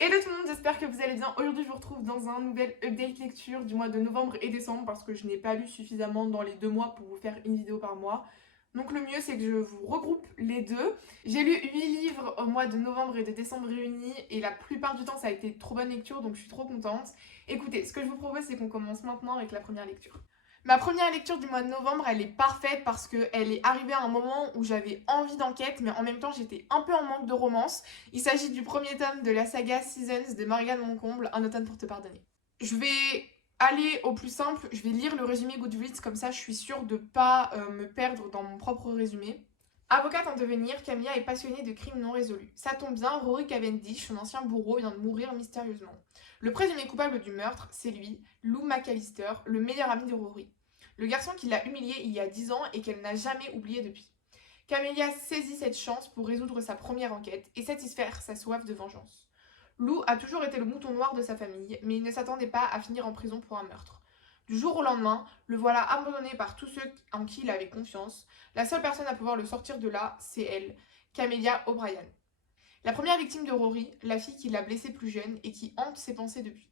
Hello tout le monde, j'espère que vous allez bien. Aujourd'hui je vous retrouve dans un nouvel update lecture du mois de novembre et décembre parce que je n'ai pas lu suffisamment dans les 2 mois pour vous faire une vidéo par mois. Donc le mieux c'est que je vous regroupe les deux. J'ai lu 8 livres au mois de novembre et de décembre réunis et la plupart du temps ça a été trop bonne lecture donc je suis trop contente. Écoutez, ce que je vous propose c'est qu'on commence maintenant avec la première lecture. Ma première lecture du mois de novembre, elle est parfaite parce qu'elle est arrivée à un moment où j'avais envie d'enquête, mais en même temps j'étais un peu en manque de romance. Il s'agit du premier tome de la saga Seasons de Morgane Moncomble, Un automne pour te pardonner. Je vais aller au plus simple, je vais lire le résumé Goodreads, comme ça je suis sûre de pas me perdre dans mon propre résumé. Avocate en devenir, Camilla est passionnée de crimes non résolus. Ça tombe bien, Rory Cavendish, son ancien bourreau, vient de mourir mystérieusement. Le présumé coupable du meurtre, c'est lui, Lou McAllister, le meilleur ami de Rory. Le garçon qui l'a humiliée il y a 10 ans et qu'elle n'a jamais oublié depuis. Camélia saisit cette chance pour résoudre sa première enquête et satisfaire sa soif de vengeance. Lou a toujours été le mouton noir de sa famille, mais il ne s'attendait pas à finir en prison pour un meurtre. Du jour au lendemain, le voilà abandonné par tous ceux en qui il avait confiance. La seule personne à pouvoir le sortir de là, c'est elle, Camélia O'Brien. La première victime de Rory, la fille qui l'a blessé plus jeune et qui hante ses pensées depuis.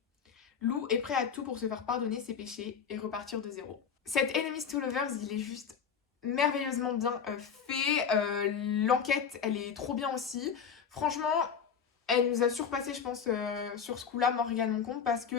Lou est prêt à tout pour se faire pardonner ses péchés et repartir de zéro. Cet Enemies to Lovers, il est juste merveilleusement bien fait. L'enquête, elle est trop bien aussi. Franchement, elle nous a surpassé, je pense, sur ce coup-là, Morgane Moncombe, parce que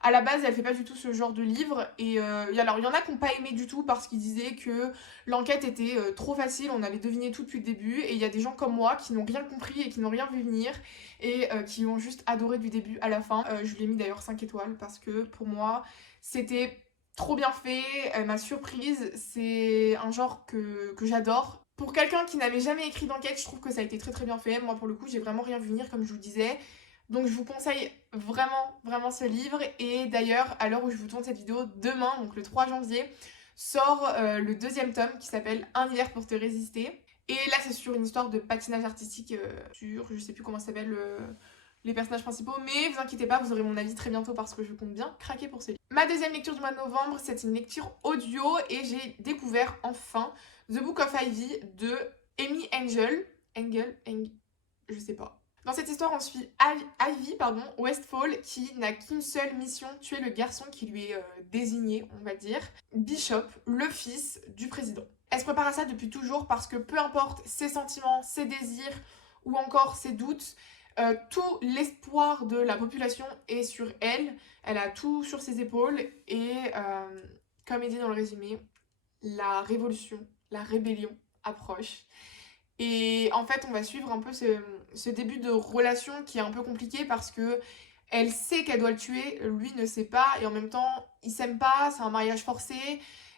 à la base, elle fait pas du tout ce genre de livre. Et alors, il y en a qui n'ont pas aimé du tout parce qu'ils disaient que l'enquête était trop facile, on avait deviné tout depuis le début. Et il y a des gens comme moi qui n'ont rien compris et qui n'ont rien vu venir et qui ont juste adoré du début à la fin. Je lui ai mis d'ailleurs 5 étoiles parce que pour moi, c'était trop bien fait, elle m'a surprise, c'est un genre que j'adore. Pour quelqu'un qui n'avait jamais écrit d'enquête, je trouve que ça a été très très bien fait. Moi pour le coup, j'ai vraiment rien vu venir comme je vous disais. Donc je vous conseille vraiment vraiment ce livre. Et d'ailleurs, à l'heure où je vous tourne cette vidéo, demain, donc le 3 janvier, sort le deuxième tome qui s'appelle Un hiver pour te résister. Et là, c'est sur une histoire de patinage artistique sur, je sais plus comment ça s'appelle, les personnages principaux, mais vous inquiétez pas, vous aurez mon avis très bientôt parce que je compte bien craquer pour ce livre. Ma deuxième lecture du mois de novembre, c'est une lecture audio et j'ai découvert enfin The Book of Ivy de Amy je sais pas. Dans cette histoire, on suit Ivy, Westfall, qui n'a qu'une seule mission, tuer le garçon qui lui est désigné, on va dire, Bishop, le fils du président. Elle se prépare à ça depuis toujours parce que peu importe ses sentiments, ses désirs ou encore ses doutes, tout l'espoir de la population est sur elle. Elle a tout sur ses épaules et, comme est dit dans le résumé, la révolution, la rébellion approche. Et en fait, on va suivre un peu ce début de relation qui est un peu compliqué parce que elle sait qu'elle doit le tuer, lui ne sait pas, et en même temps, ils s'aiment pas, c'est un mariage forcé.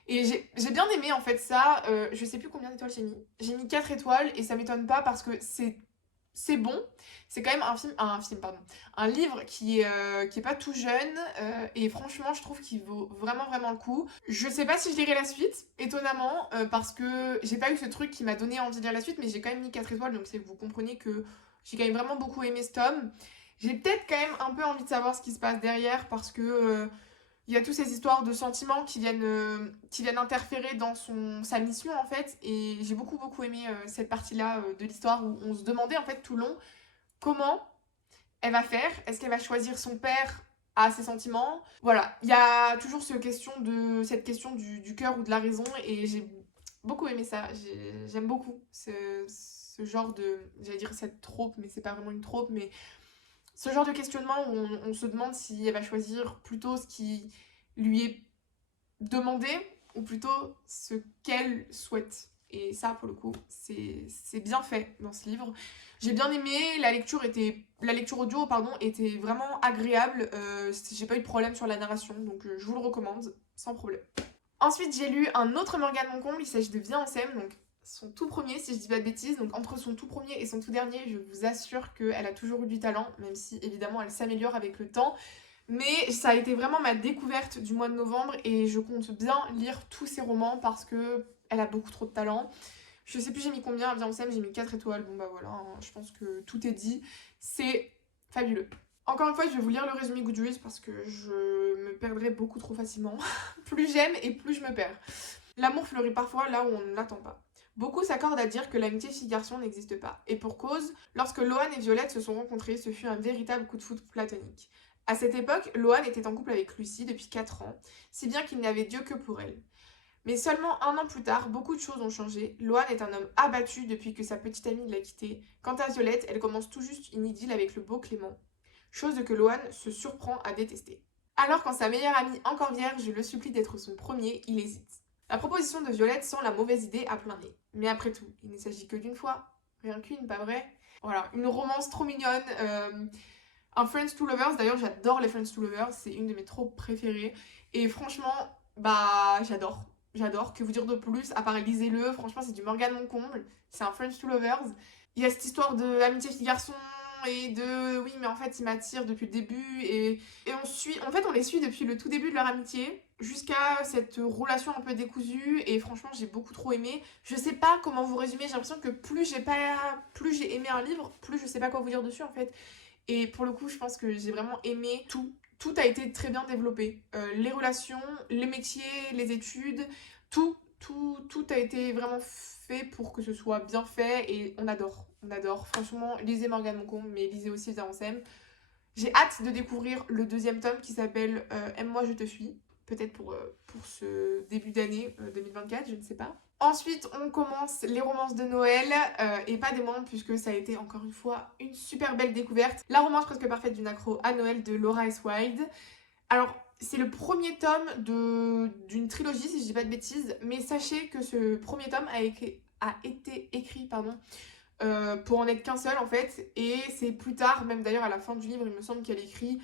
Et j'ai bien aimé en fait ça, je sais plus combien d'étoiles j'ai mis. J'ai mis 4 étoiles et ça m'étonne pas parce que c'est bon. C'est quand même un livre qui est pas tout jeune et franchement je trouve qu'il vaut vraiment vraiment le coup. Je sais pas si je lirai la suite, étonnamment, parce que j'ai pas eu ce truc qui m'a donné envie de lire la suite, mais j'ai quand même mis 4 étoiles, donc vous comprenez que j'ai quand même vraiment beaucoup aimé ce tome. J'ai peut-être quand même un peu envie de savoir ce qui se passe derrière parce que il y a toutes ces histoires de sentiments qui viennent interférer dans sa mission en fait. Et j'ai beaucoup beaucoup aimé cette partie-là de l'histoire où on se demandait en fait tout le long comment elle va faire. Est-ce qu'elle va choisir son père à ses sentiments? Voilà, il y a toujours cette question du cœur ou de la raison et j'ai beaucoup aimé ça. J'aime beaucoup ce genre de, j'allais dire cette trope, mais c'est pas vraiment une trope, mais ce genre de questionnement où on se demande si elle va choisir plutôt ce qui lui est demandé ou plutôt ce qu'elle souhaite. Et ça, pour le coup, c'est bien fait dans ce livre. J'ai bien aimé, la lecture audio était vraiment agréable. J'ai pas eu de problème sur la narration, donc je vous le recommande sans problème. Ensuite, j'ai lu un autre Morgane Moncomble, il s'agit de Viens en Sème, donc son tout premier, si je dis pas de bêtises. Donc entre son tout premier et son tout dernier, je vous assure qu'elle a toujours eu du talent, même si évidemment elle s'améliore avec le temps. Mais ça a été vraiment ma découverte du mois de novembre et je compte bien lire tous ses romans parce que elle a beaucoup trop de talent. Je sais plus j'ai mis combien, Viens en Sème, j'ai mis 4 étoiles. Bon bah voilà, hein, je pense que tout est dit. C'est fabuleux. Encore une fois, je vais vous lire le résumé Goodreads parce que je me perdrai beaucoup trop facilement. Plus j'aime et plus je me perds. L'amour fleurit parfois là où on ne l'attend pas. Beaucoup s'accordent à dire que l'amitié fille-garçon n'existe pas. Et pour cause, lorsque Loan et Violette se sont rencontrés, ce fut un véritable coup de foudre platonique. À cette époque, Loan était en couple avec Lucy depuis 4 ans, si bien qu'il n'avait Dieu que pour elle. Mais seulement 1 an plus tard, beaucoup de choses ont changé. Loan est un homme abattu depuis que sa petite amie l'a quitté. Quant à Violette, elle commence tout juste une idylle avec le beau Clément, chose que Loan se surprend à détester. Alors quand sa meilleure amie, encore vierge, le supplie d'être son premier, il hésite. La proposition de Violette sent la mauvaise idée à plein nez. Mais après tout, il ne s'agit que d'une fois. Rien qu'une, pas vrai? Voilà, une romance trop mignonne. Un Friends to Lovers, d'ailleurs j'adore les Friends to Lovers, c'est une de mes tropes préférées. Et franchement, bah j'adore. J'adore, que vous dire de plus, à part lisez-le, franchement c'est du Morgane Moncomble, c'est un Friends to Lovers. Il y a cette histoire de amitié fille-garçon et de oui mais en fait il m'attire depuis le début et on les suit depuis le tout début de leur amitié jusqu'à cette relation un peu décousue et franchement j'ai beaucoup trop aimé. Je sais pas comment vous résumer, j'ai l'impression que plus j'ai aimé un livre, plus je sais pas quoi vous dire dessus en fait. Et pour le coup, je pense que j'ai vraiment aimé tout. Tout a été très bien développé. Les relations, les métiers, les études, tout a été vraiment fait pour que ce soit bien fait et on adore. On adore. Franchement, lisez Morgane Moncombe, mais lisez aussi Via Ansem. J'ai hâte de découvrir le 2e tome qui s'appelle Aime-moi, je te suis. Peut-être pour ce début d'année 2024, je ne sais pas. Ensuite, on commence les romances de Noël, et pas des moindres, puisque ça a été encore une fois une super belle découverte. La romance presque parfaite d'une accro à Noël de Laura S. Wilde. Alors, c'est le premier tome d'une trilogie, si je dis pas de bêtises, mais sachez que ce premier tome a été écrit pour en être qu'un seul en fait, et c'est plus tard, même d'ailleurs à la fin du livre, il me semble qu'elle écrit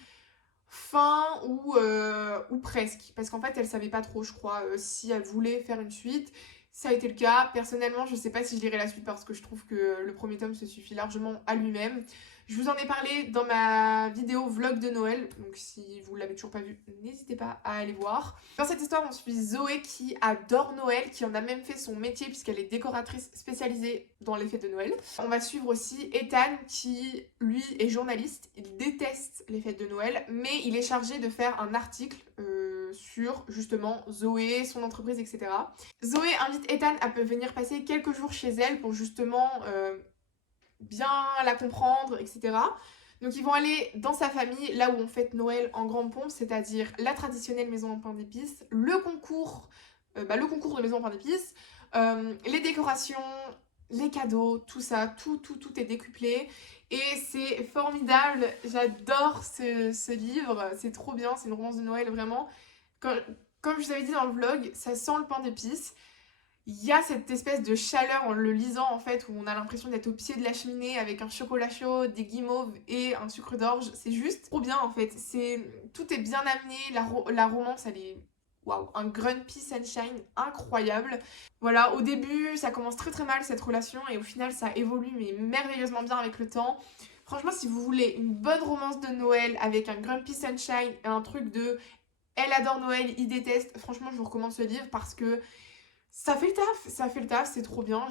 fin ou presque, parce qu'en fait elle savait pas trop je crois si elle voulait faire une suite. Ça a été le cas. Personnellement je sais pas si je lirai la suite parce que je trouve que le premier tome se suffit largement à lui-même. Je vous en ai parlé dans ma vidéo vlog de Noël, donc si vous l'avez toujours pas vu, n'hésitez pas à aller voir. Dans cette histoire, on suit Zoé qui adore Noël, qui en a même fait son métier puisqu'elle est décoratrice spécialisée dans les fêtes de Noël. On va suivre aussi Ethan qui, lui, est journaliste. Il déteste les fêtes de Noël, mais il est chargé de faire un article sur justement Zoé, son entreprise, etc. Zoé invite Ethan à venir passer quelques jours chez elle pour justement bien la comprendre, etc. Donc ils vont aller dans sa famille, là où on fête Noël en grande pompe, c'est-à-dire la traditionnelle maison en pain d'épices, le concours de maison en pain d'épices, les décorations, les cadeaux, tout ça, tout est décuplé. Et c'est formidable, j'adore ce livre, c'est trop bien, c'est une romance de Noël vraiment. Comme je vous avais dit dans le vlog, ça sent le pain d'épices. Il y a cette espèce de chaleur en le lisant en fait où on a l'impression d'être au pied de la cheminée avec un chocolat chaud, des guimauves et un sucre d'orge. C'est juste trop bien en fait. Tout est bien amené, la romance elle est waouh, un grumpy sunshine incroyable. Voilà, au début ça commence très très mal cette relation et au final ça évolue mais merveilleusement bien avec le temps. Franchement si vous voulez une bonne romance de Noël avec un grumpy sunshine et un truc de elle adore Noël, il déteste, franchement je vous recommande ce livre parce que ça fait le taf, c'est trop bien,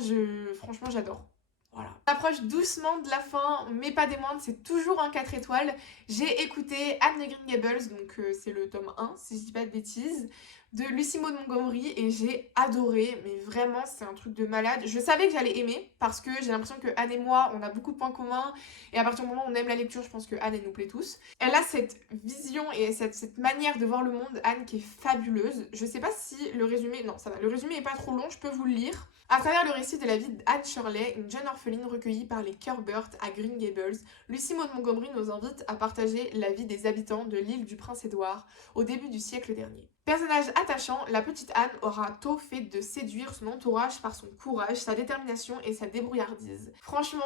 franchement j'adore. Voilà. On approche doucement de la fin, mais pas des moindres, c'est toujours un 4 étoiles. J'ai écouté Anne de Green Gables, donc c'est le tome 1, si je dis pas de bêtises, de Lucy Maud Montgomery, et j'ai adoré, mais vraiment c'est un truc de malade. Je savais que j'allais aimer, parce que j'ai l'impression que Anne et moi, on a beaucoup de points communs, et à partir du moment où on aime la lecture, je pense que Anne, elle nous plaît tous. Elle a cette vision et cette manière de voir le monde, Anne, qui est fabuleuse. Je sais pas si le résumé... Non, ça va, le résumé est pas trop long, je peux vous le lire. À travers le récit de la vie d'Anne Shirley, une jeune orpheline recueillie par les Cuthbert à Green Gables, Lucy Maud Montgomery nous invite à partager la vie des habitants de l'île du Prince-Édouard au début du siècle dernier. Personnage attachant, la petite Anne aura tôt fait de séduire son entourage par son courage, sa détermination et sa débrouillardise. Franchement,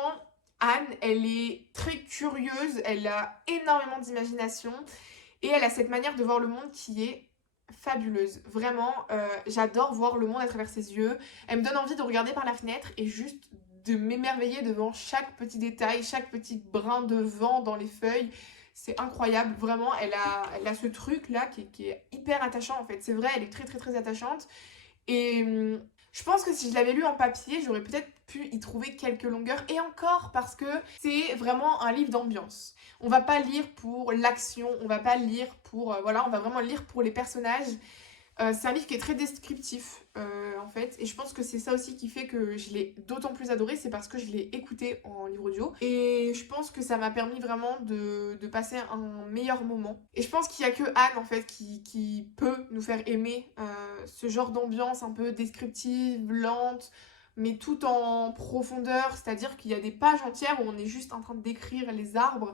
Anne, elle est très curieuse, elle a énormément d'imagination et elle a cette manière de voir le monde qui est fabuleuse. Vraiment, j'adore voir le monde à travers ses yeux. Elle me donne envie de regarder par la fenêtre et juste de m'émerveiller devant chaque petit détail, chaque petit brin de vent dans les feuilles. C'est incroyable, vraiment, elle a ce truc là qui est hyper attachant en fait. C'est vrai, elle est très très très attachante. Et je pense que si je l'avais lu en papier, j'aurais peut-être pu y trouver quelques longueurs. Et encore, parce que c'est vraiment un livre d'ambiance. On va pas lire pour l'action, on va pas lire pour... voilà, on va vraiment lire pour les personnages. C'est un livre qui est très descriptif en fait, et je pense que c'est ça aussi qui fait que je l'ai d'autant plus adoré, c'est parce que je l'ai écouté en livre audio, et je pense que ça m'a permis vraiment de passer un meilleur moment. Et je pense qu'il y a que Anne en fait qui peut nous faire aimer ce genre d'ambiance un peu descriptive, lente, mais tout en profondeur, c'est-à-dire qu'il y a des pages entières où on est juste en train de décrire les arbres.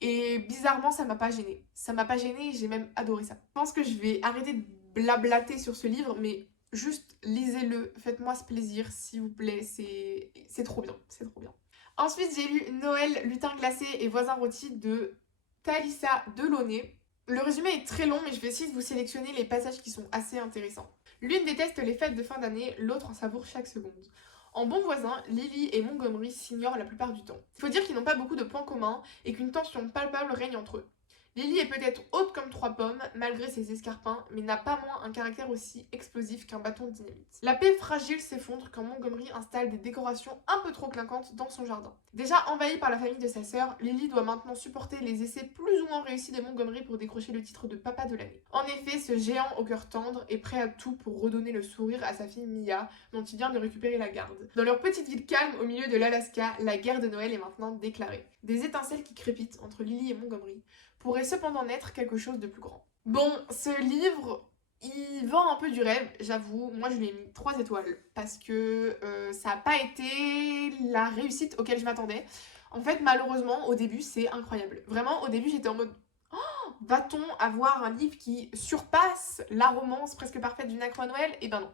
Et bizarrement, ça m'a pas gênée. Ça m'a pas gênée et j'ai même adoré ça. Je pense que je vais arrêter de blablater sur ce livre, mais juste lisez-le, faites-moi ce plaisir, s'il vous plaît, c'est trop bien, c'est trop bien. Ensuite, j'ai lu Noël, lutin glacé et voisins rôtis de Thalissa Delaunay. Le résumé est très long, mais je vais essayer de vous sélectionner les passages qui sont assez intéressants. L'une déteste les fêtes de fin d'année, l'autre en savoure chaque seconde. En bons voisins, Lily et Montgomery s'ignorent la plupart du temps. Il faut dire qu'ils n'ont pas beaucoup de points communs et qu'une tension palpable règne entre eux. Lily est peut-être haute comme 3 pommes, malgré ses escarpins, mais n'a pas moins un caractère aussi explosif qu'un bâton de dynamite. La paix fragile s'effondre quand Montgomery installe des décorations un peu trop clinquantes dans son jardin. Déjà envahie par la famille de sa sœur, Lily doit maintenant supporter les essais plus ou moins réussis de Montgomery pour décrocher le titre de papa de l'année. En effet, ce géant au cœur tendre est prêt à tout pour redonner le sourire à sa fille Mia, dont il vient de récupérer la garde. Dans leur petite ville calme au milieu de l'Alaska, la guerre de Noël est maintenant déclarée. Des étincelles qui crépitent entre Lily et Montgomery pourrait cependant naître quelque chose de plus grand. Bon, ce livre, il vend un peu du rêve, j'avoue. Moi, je lui ai mis 3 étoiles parce que ça n'a pas été la réussite auquel je m'attendais. En fait, malheureusement, au début, c'est incroyable. Vraiment, au début, j'étais en mode oh, va-t-on avoir un livre qui surpasse la romance presque parfaite du Nacre à Noël? Eh ben non.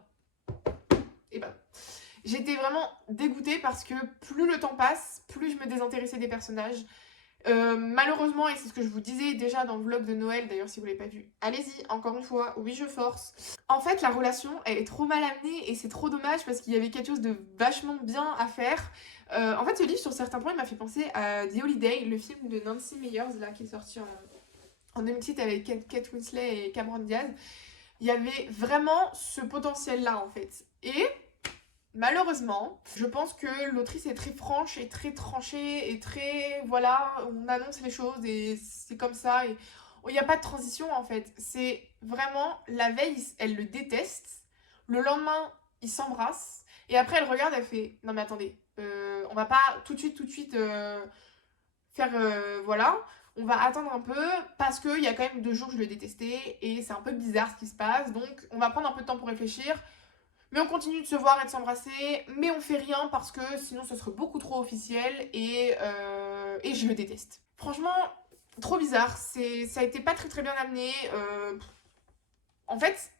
Eh ben non. J'étais vraiment dégoûtée parce que plus le temps passe, plus je me désintéressais des personnages. Malheureusement, et c'est ce que je vous disais déjà dans le vlog de Noël, d'ailleurs si vous l'avez pas vu, allez-y, encore une fois, oui je force. En fait la relation elle est trop mal amenée et c'est trop dommage parce qu'il y avait quelque chose de vachement bien à faire. En fait ce livre sur certains points il m'a fait penser à The Holiday, le film de Nancy Meyers là qui est sorti en 2007 avec Kate Winslet et Cameron Diaz. Il y avait vraiment ce potentiel là en fait. Et malheureusement, je pense que l'autrice est très franche et très tranchée et très, voilà, on annonce les choses et c'est comme ça et il n'y a pas de transition en fait. C'est vraiment, la veille, elle le déteste, le lendemain, ils s'embrassent et après elle regarde, elle fait, non mais attendez, on va pas tout de suite faire, voilà, on va attendre un peu parce qu'il y a quand même 2 jours que je le détestais et c'est un peu bizarre ce qui se passe, donc on va prendre un peu de temps pour réfléchir. Mais on continue de se voir et de s'embrasser, mais on fait rien parce que sinon ce serait beaucoup trop officiel et je le déteste. Franchement, trop bizarre, ça a été pas très bien amené. En fait,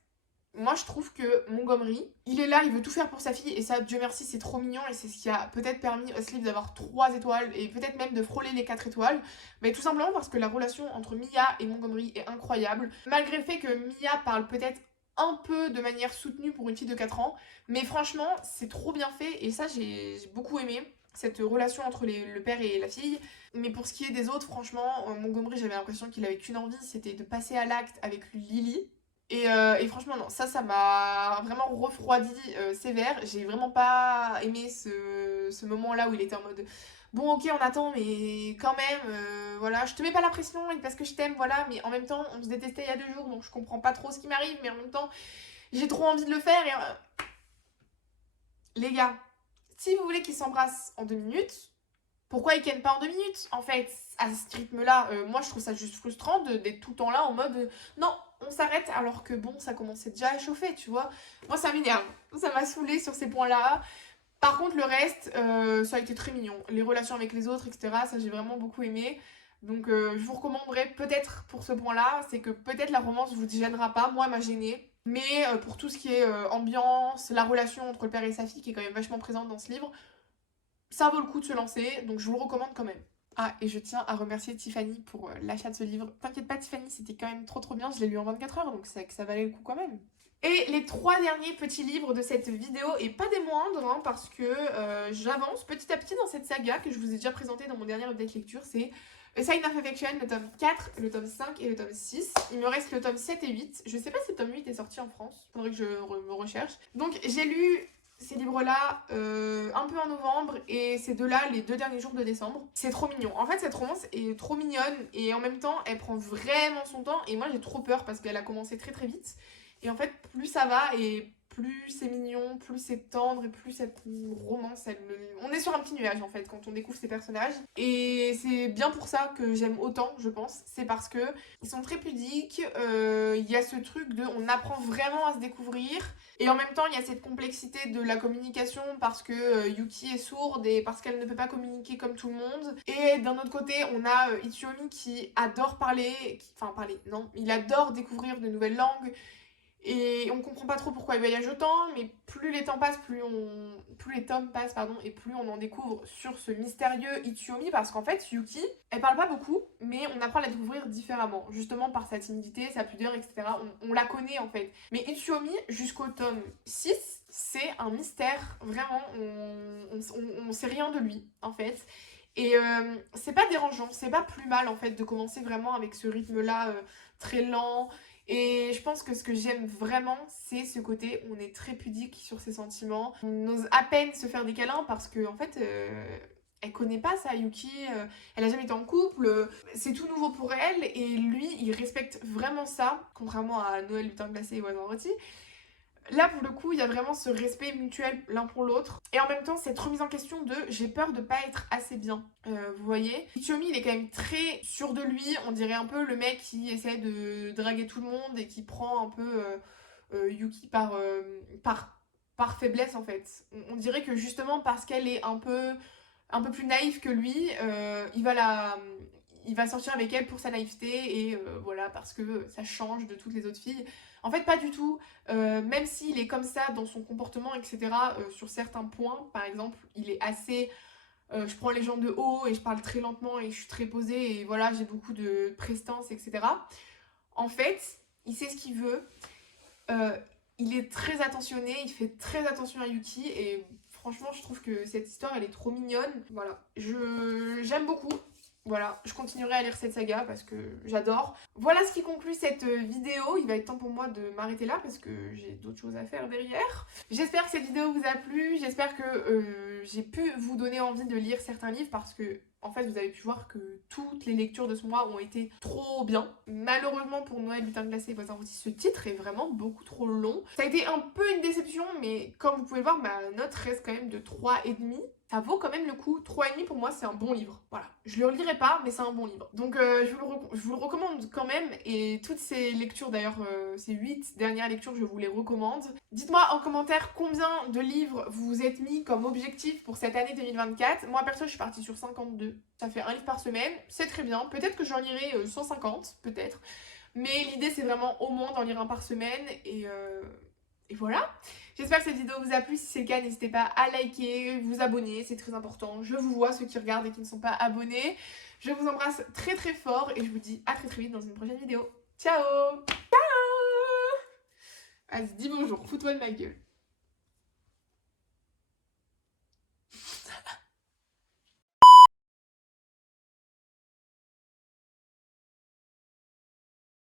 moi je trouve que Montgomery, il est là, il veut tout faire pour sa fille et ça, Dieu merci, c'est trop mignon et c'est ce qui a peut-être permis à ce livre d'avoir 3 étoiles et peut-être même de frôler les 4 étoiles. Mais tout simplement parce que la relation entre Mia et Montgomery est incroyable. Malgré le fait que Mia parle peut-être un peu de manière soutenue pour une fille de 4 ans, mais franchement c'est trop bien fait et ça j'ai beaucoup aimé cette relation entre le père et la fille. Mais pour ce qui est des autres, franchement, Montgomery j'avais l'impression qu'il avait qu'une envie, c'était de passer à l'acte avec Lily. Et franchement non, ça m'a vraiment refroidi sévère, j'ai vraiment pas aimé ce moment là où il était en mode bon ok on attend mais quand même voilà je te mets pas la pression parce que je t'aime voilà mais en même temps on se détestait il y a 2 jours donc je comprends pas trop ce qui m'arrive mais en même temps j'ai trop envie de le faire et les gars si vous voulez qu'ils s'embrassent en 2 minutes pourquoi ils kennent pas en 2 minutes en fait à ce rythme là moi je trouve ça juste frustrant d'être tout le temps là en mode non on s'arrête alors que bon ça commençait déjà à chauffer tu vois moi ça m'énerve ça m'a saoulée sur ces points là. Par contre, le reste, ça a été très mignon. Les relations avec les autres, etc., ça j'ai vraiment beaucoup aimé. Donc je vous recommanderais peut-être pour ce point-là, c'est que peut-être la romance vous gênera pas, moi elle m'a gênée. Mais pour tout ce qui est ambiance, la relation entre le père et sa fille qui est quand même vachement présente dans ce livre, ça vaut le coup de se lancer, donc je vous le recommande quand même. Ah, et je tiens à remercier Tiffany pour l'achat de ce livre. T'inquiète pas Tiffany, c'était quand même trop bien, je l'ai lu en 24 heures, donc c'est que ça valait le coup quand même. Et les 3 derniers petits livres de cette vidéo, et pas des moindres, hein, parce que j'avance petit à petit dans cette saga que je vous ai déjà présentée dans mon dernier update lecture, c'est A Sign of Affection, le tome 4, le tome 5 et le tome 6. Il me reste le tome 7 et 8. Je sais pas si le tome 8 est sorti en France, faudrait que je me recherche. Donc j'ai lu ces livres-là un peu en novembre et ces 2-là les 2 derniers jours de décembre. C'est trop mignon. En fait, cette romance est trop mignonne et en même temps, elle prend vraiment son temps et moi j'ai trop peur parce qu'elle a commencé très vite. Et en fait, plus ça va et plus c'est mignon, plus c'est tendre et plus cette romance, on est sur un petit nuage en fait quand on découvre ces personnages. Et c'est bien pour ça que j'aime autant, je pense. C'est parce que ils sont très pudiques, il y a ce truc de on apprend vraiment à se découvrir. Et en même temps, il y a cette complexité de la communication parce que Yuki est sourde et parce qu'elle ne peut pas communiquer comme tout le monde. Et d'un autre côté, on a Itsuomi qui adore parler, enfin parler, non, il adore découvrir de nouvelles langues. Et on comprend pas trop pourquoi il voyage autant, mais plus les temps passent, plus les tomes passent, pardon, et plus on en découvre sur ce mystérieux Itsuomi, parce qu'en fait, Yuki, elle parle pas beaucoup, mais on apprend à la découvrir différemment, justement par sa timidité, sa pudeur, etc. On la connaît en fait. Mais Itsuomi, jusqu'au tome 6, c'est un mystère, vraiment, on sait rien de lui, en fait. Et c'est pas dérangeant, c'est pas plus mal en fait de commencer vraiment avec ce rythme-là très lent. Et je pense que ce que j'aime vraiment, c'est ce côté où on est très pudique sur ses sentiments. On ose à peine se faire des câlins parce que en fait, elle connaît pas ça, Yuki. Elle a jamais été en couple. C'est tout nouveau pour elle. Et lui, il respecte vraiment ça, contrairement à Noël, Lutin glacé et Voisin rôti. Là, pour le coup, il y a vraiment ce respect mutuel l'un pour l'autre. Et en même temps, cette remise en question de j'ai peur de pas être assez bien. Vous voyez, Ichiomi, il est quand même très sûr de lui. On dirait un peu le mec qui essaie de draguer tout le monde et qui prend un peu Yuki par faiblesse, en fait. On dirait que justement, parce qu'elle est un peu plus naïve que lui, il va sortir avec elle pour sa naïveté et voilà, parce que ça change de toutes les autres filles. En fait, pas du tout. Même s'il est comme ça dans son comportement, etc., sur certains points, par exemple, il est assez... je prends les gens de haut et je parle très lentement et je suis très posée et voilà, j'ai beaucoup de prestance, etc. En fait, il sait ce qu'il veut. Euh, il est très attentionné, il fait très attention à Yuki et franchement, je trouve que cette histoire, elle est trop mignonne. Voilà, j'aime beaucoup. Voilà, je continuerai à lire cette saga parce que j'adore. Voilà ce qui conclut cette vidéo. Il va être temps pour moi de m'arrêter là parce que j'ai d'autres choses à faire derrière. J'espère que cette vidéo vous a plu. J'espère que j'ai pu vous donner envie de lire certains livres parce que en fait, vous avez pu voir que toutes les lectures de ce mois ont été trop bien. Malheureusement pour Noël, Lutin glacé et Voisin rôti, ce titre est vraiment beaucoup trop long. Ça a été un peu une déception, mais comme vous pouvez le voir, ma note reste quand même de 3,5. Ça vaut quand même le coup. 3,5 pour moi, c'est un bon livre. Voilà. Je le relirai pas, mais c'est un bon livre. Donc je vous le recommande quand même. Et toutes ces lectures, d'ailleurs, ces 8 dernières lectures, je vous les recommande. Dites-moi en commentaire combien de livres vous vous êtes mis comme objectif pour cette année 2024. Moi, perso, je suis partie sur 52. Ça fait un livre par semaine. C'est très bien. Peut-être que j'en lirai 150, peut-être. Mais l'idée, c'est vraiment au moins d'en lire un par semaine. Et voilà. J'espère que cette vidéo vous a plu. Si c'est le cas, n'hésitez pas à liker, vous abonner, c'est très important. Je vous vois, ceux qui regardent et qui ne sont pas abonnés. Je vous embrasse très très fort et je vous dis à très très vite dans une prochaine vidéo. Ciao! Ciao! Vas-y, dis bonjour, fous-toi de ma gueule.